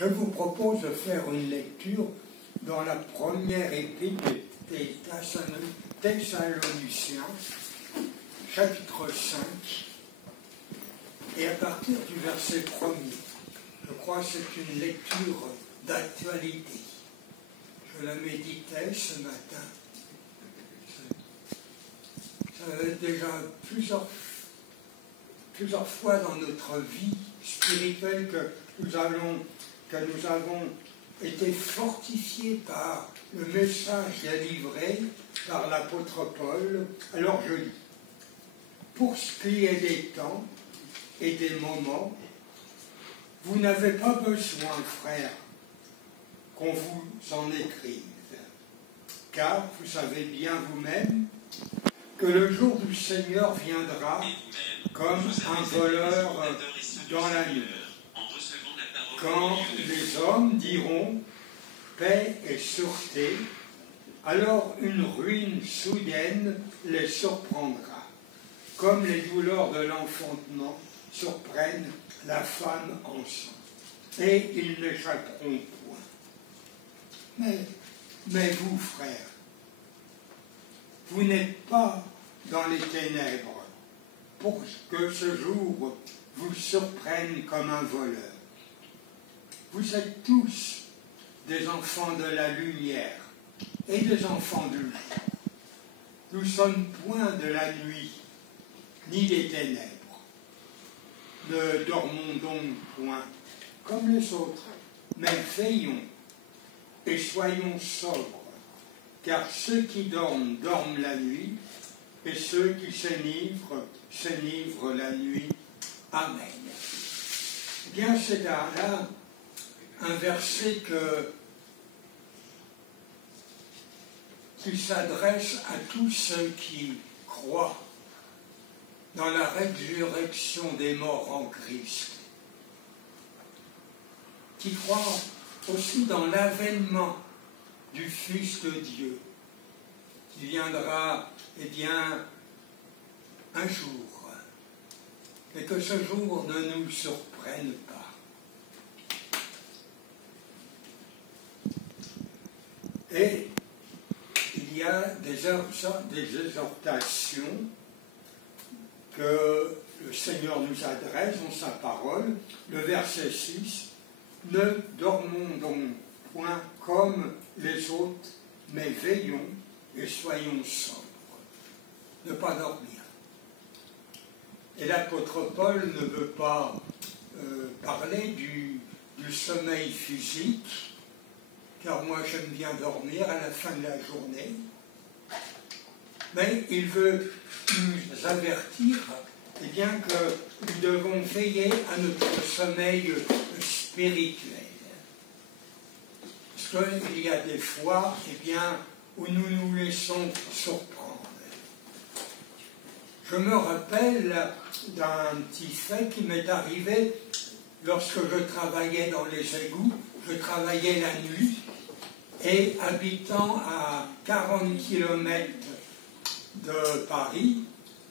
Je vous propose de faire une lecture dans la première épître des Thessaloniciens, chapitre 5, et à partir du verset 1er. Je crois que c'est une lecture d'actualité. Je la méditais ce matin. Ça va être déjà plusieurs fois dans notre vie spirituelle que nous avons été fortifiés par le message délivré par l'apôtre Paul. Alors je lis. Pour ce qui est des temps et des moments, vous n'avez pas besoin, frères, qu'on vous en écrive, car vous savez bien vous-même que le jour du Seigneur viendra comme un voleur dans la nuit. Quand les hommes diront paix et sûreté, alors une ruine soudaine les surprendra, comme les douleurs de l'enfantement surprennent la femme enceinte, et ils n'échapperont point. Mais vous, frères, vous n'êtes pas dans les ténèbres pour que ce jour vous surprenne comme un voleur. Vous êtes tous des enfants de la lumière et des enfants du jour. Nous sommes point de la nuit, ni des ténèbres. Ne dormons donc point comme les autres, mais veillons et soyons sobres, car ceux qui dorment, dorment la nuit, et ceux qui s'enivrent, s'enivrent la nuit. Amen. Eh bien, c'est là un verset qui s'adresse à tous ceux qui croient dans la résurrection des morts en Christ, qui croient aussi dans l'avènement du Fils de Dieu, qui viendra, eh bien, un jour, et que ce jour ne nous surprenne pas. Et il y a des exhortations que le Seigneur nous adresse dans sa parole. Le verset 6, « Ne dormons donc point comme les autres, mais veillons et soyons sobres. » Ne pas dormir. Et l'apôtre Paul ne veut pas parler du sommeil physique, car moi j'aime bien dormir à la fin de la journée, mais il veut nous avertir eh bien, que nous devons veiller à notre sommeil spirituel. Parce qu'il y a des fois eh bien, où nous nous laissons surprendre. Je me rappelle d'un petit fait qui m'est arrivé lorsque je travaillais dans les égouts. Je travaillais la nuit et habitant à 40 km de Paris,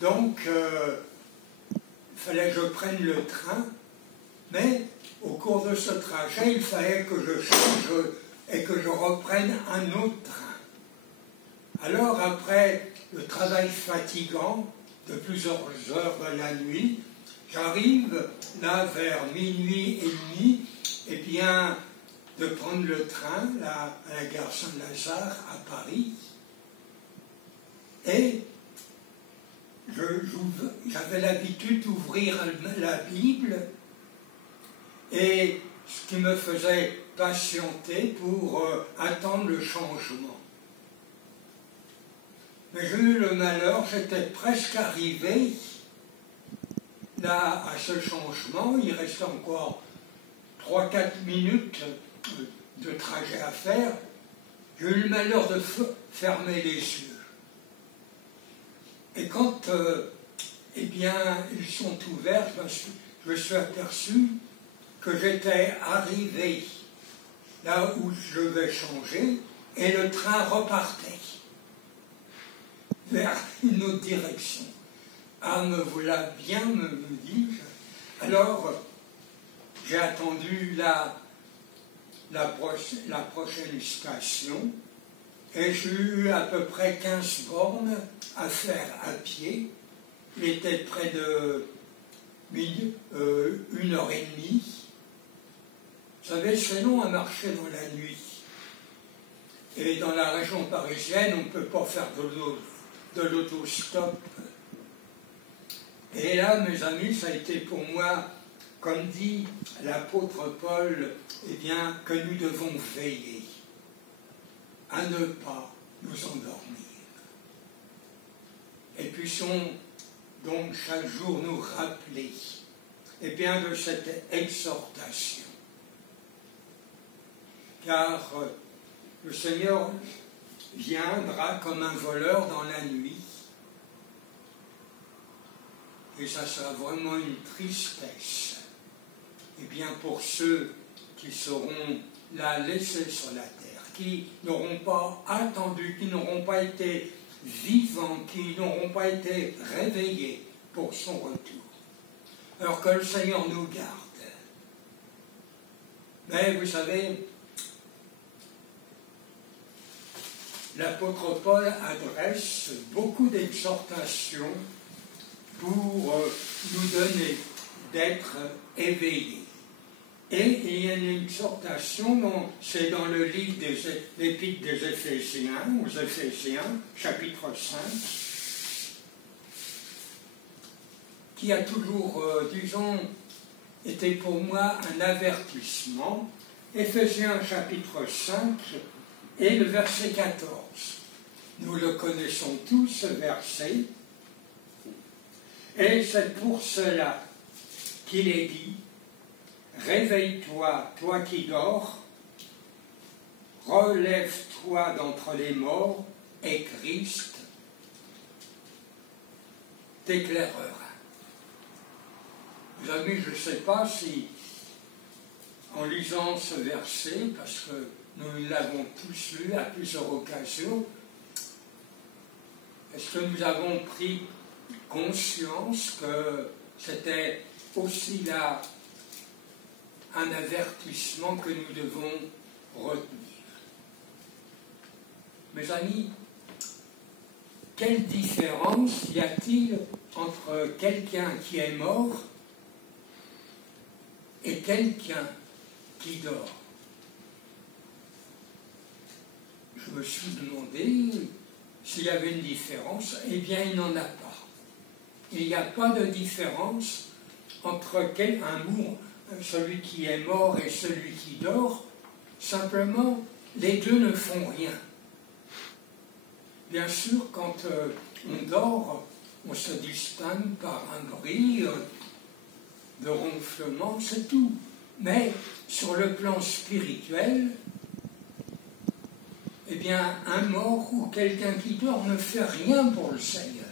donc il fallait que je prenne le train, mais au cours de ce trajet, il fallait que je change et que je reprenne un autre train. Alors après le travail fatigant de plusieurs heures de la nuit, j'arrive là vers minuit et demi, et bien de prendre le train là, à la gare Saint-Lazare à Paris, et j'avais l'habitude d'ouvrir la Bible, et ce qui me faisait patienter pour attendre le changement. Mais j'ai eu le malheur, j'étais presque arrivé là à ce changement, il restait encore 3-4 minutes de trajet à faire, j'ai eu le malheur de fermer les yeux. Et quand eh bien, ils sont ouverts, je me suis aperçu que j'étais arrivé là où je devais changer, et le train repartait vers une autre direction. Ah, me voilà bien, me dis-je. Alors, j'ai attendu là la prochaine station, et j'ai eu à peu près 15 bornes à faire à pied. Il était près de 1h30. Vous savez, c'est long à marcher dans la nuit. Et dans la région parisienne, on ne peut pas faire de l'autostop. Et là, mes amis, ça a été pour moi, comme dit l'apôtre Paul, eh bien, que nous devons veiller à ne pas nous endormir. Et puissions donc chaque jour nous rappeler, eh bien, de cette exhortation. Car le Seigneur viendra comme un voleur dans la nuit. Et ça sera vraiment une tristesse. Et bien pour ceux qui seront là laissés sur la terre, qui n'auront pas attendu, qui n'auront pas été vivants, qui n'auront pas été réveillés pour son retour. Alors que le Seigneur nous garde. Mais vous savez, l'apôtre Paul adresse beaucoup d'exhortations pour nous donner d'être éveillés. Et il y a une exhortation, c'est dans le livre de l'Épître des Éphésiens, aux Éphésiens, chapitre 5, qui a toujours, disons, été pour moi un avertissement. Éphésiens chapitre 5 et le verset 14. Nous le connaissons tous, ce verset. Et c'est pour cela qu'il est dit, réveille-toi, toi qui dors, relève-toi d'entre les morts, et Christ t'éclairera. Mes amis, je ne sais pas si, en lisant ce verset, parce que nous l'avons tous lu à plusieurs occasions, est-ce que nous avons pris conscience que c'était aussi là un avertissement que nous devons retenir. Mes amis, quelle différence y a-t-il entre quelqu'un qui est mort et quelqu'un qui dort? Je me suis demandé s'il y avait une différence. Eh bien, il n'en a pas. Il n'y a pas de différence entre celui qui est mort et celui qui dort. Simplement, les deux ne font rien. Bien sûr, quand on dort, on se distingue par un bruit de ronflement, c'est tout. Mais sur le plan spirituel, eh bien, un mort ou quelqu'un qui dort ne fait rien pour le Seigneur.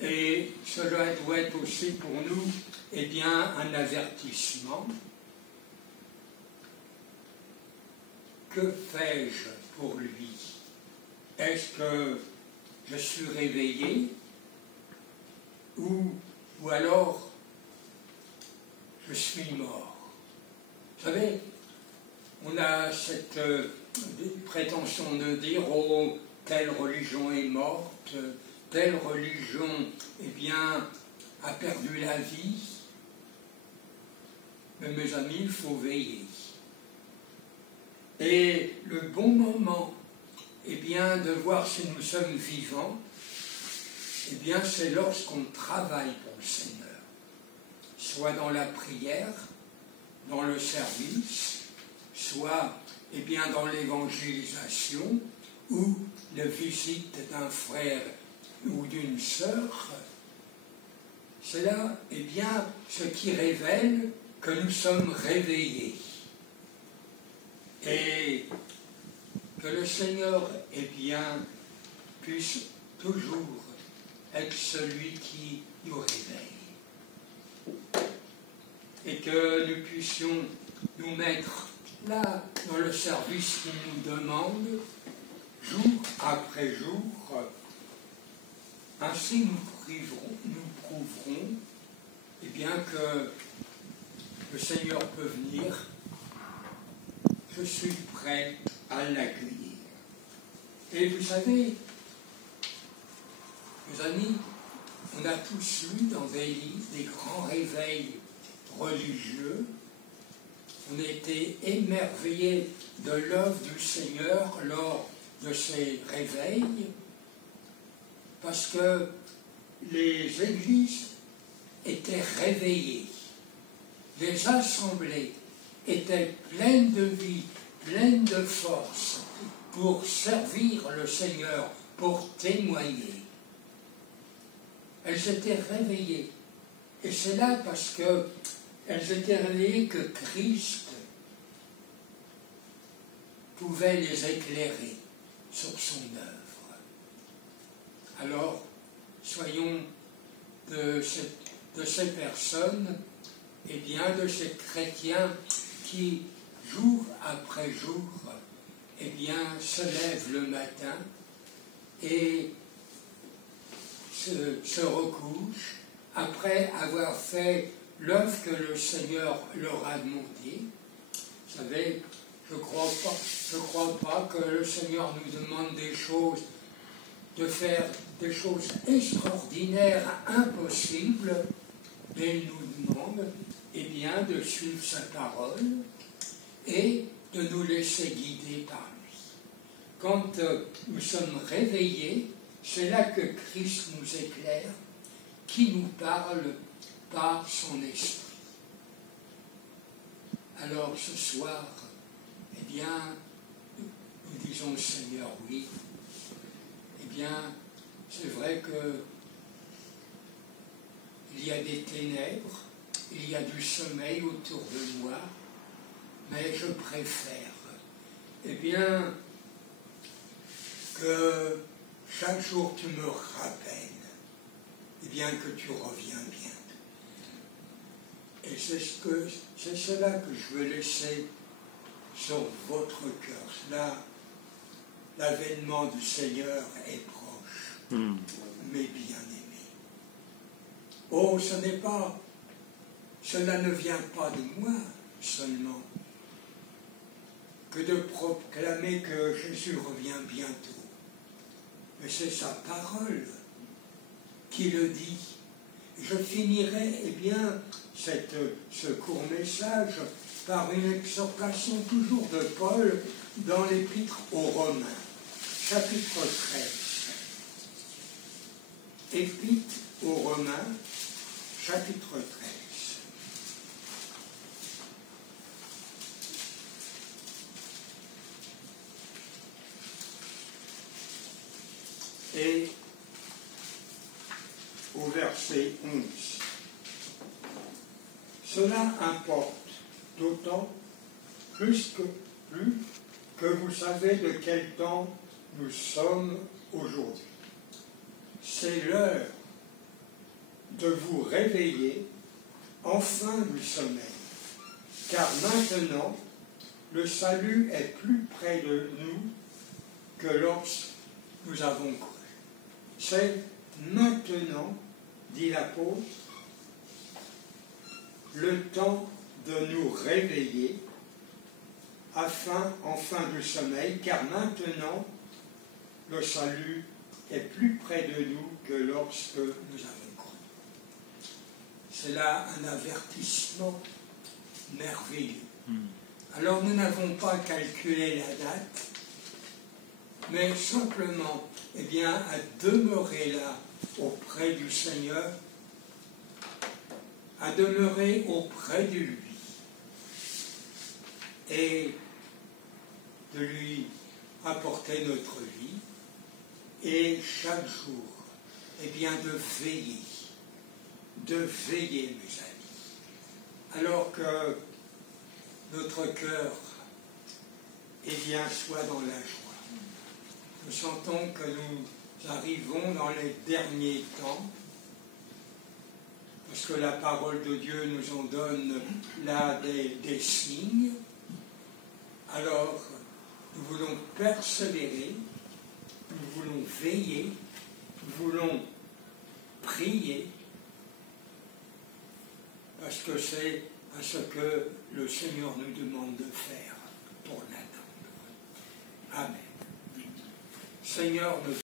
Et cela doit être aussi pour nous, eh bien, un avertissement. Que fais-je pour lui? Est-ce que je suis réveillé? Ou alors, je suis mort? Vous savez, on a cette prétention de dire « Oh, telle religion est morte, telle religion, eh bien, a perdu la vie. » Mais mes amis, il faut veiller. Et le bon moment, eh bien, de voir si nous sommes vivants, eh bien, c'est lorsqu'on travaille pour le Seigneur. Soit dans la prière, dans le service, soit, eh bien, dans l'évangélisation, ou la visite d'un frère ou d'une sœur. C'est là, eh bien, ce qui révèle que nous sommes réveillés. Et que le Seigneur, eh bien, puisse toujours être celui qui nous réveille. Et que nous puissions nous mettre là, dans le service qu'il nous demande, jour après jour. Ainsi nous prouverons eh bien, que le Seigneur peut venir je suis prêt à l'accueillir. Et vous savez, mes amis, on a tous lu dans des livres des grands réveils religieux. On a été émerveillés de l'œuvre du Seigneur lors de ces réveils, parce que les églises étaient réveillées, les assemblées étaient pleines de vie, pleines de force pour servir le Seigneur, pour témoigner. Elles étaient réveillées. Et c'est là parce qu'elles étaient réveillées que Christ pouvait les éclairer sur son œuvre. Alors, soyons de ces personnes, et bien de ces chrétiens qui, jour après jour, eh bien, se lèvent le matin et se recouchent après avoir fait l'œuvre que le Seigneur leur a demandé. Vous savez, je crois pas que le Seigneur nous demande des choses, de faire des choses extraordinaires, impossibles, mais il nous demande, eh bien, de suivre sa parole et de nous laisser guider par lui. Quand nous sommes réveillés, c'est là que Christ nous éclaire, qui nous parle par son esprit. Alors ce soir, eh bien, nous disons au Seigneur oui. Eh bien, c'est vrai que il y a des ténèbres, il y a du sommeil autour de moi, mais je préfère, eh bien, que chaque jour tu me rappelles, eh bien, que tu reviens bientôt. Et c'est cela que je veux laisser sur votre cœur. Là, l'avènement du Seigneur est proche, mes bien-aimés. Oh, cela ne vient pas de moi seulement, que de proclamer que Jésus revient bientôt. Mais c'est sa parole qui le dit. Je finirai, eh bien, ce court message par une exhortation toujours de Paul dans l'Épître aux Romains, chapitre 13. Épître aux Romains, chapitre 13. Et au verset 11. Cela importe d'autant plus que vous savez de quel temps nous sommes aujourd'hui. C'est l'heure de vous réveiller enfin du sommeil, car maintenant le salut est plus près de nous que lorsque nous avons cru. C'est maintenant, dit l'apôtre, le temps de nous réveiller enfin du sommeil, car maintenant le salut est plus près de nous que lorsque nous avons cru. C'est là un avertissement merveilleux. Alors nous n'avons pas calculé la date, mais simplement, eh bien, à demeurer là auprès du Seigneur, à demeurer auprès de lui et de lui apporter notre vie et chaque jour, eh bien, de veiller, mes amis, alors que notre cœur, eh bien, soit dans la joie. Nous sentons que nous arrivons dans les derniers temps, parce que la parole de Dieu nous en donne là des signes. Alors, nous voulons persévérer, nous voulons veiller, nous voulons prier, parce que c'est à ce que le Seigneur nous demande de faire pour nous. Seigneur,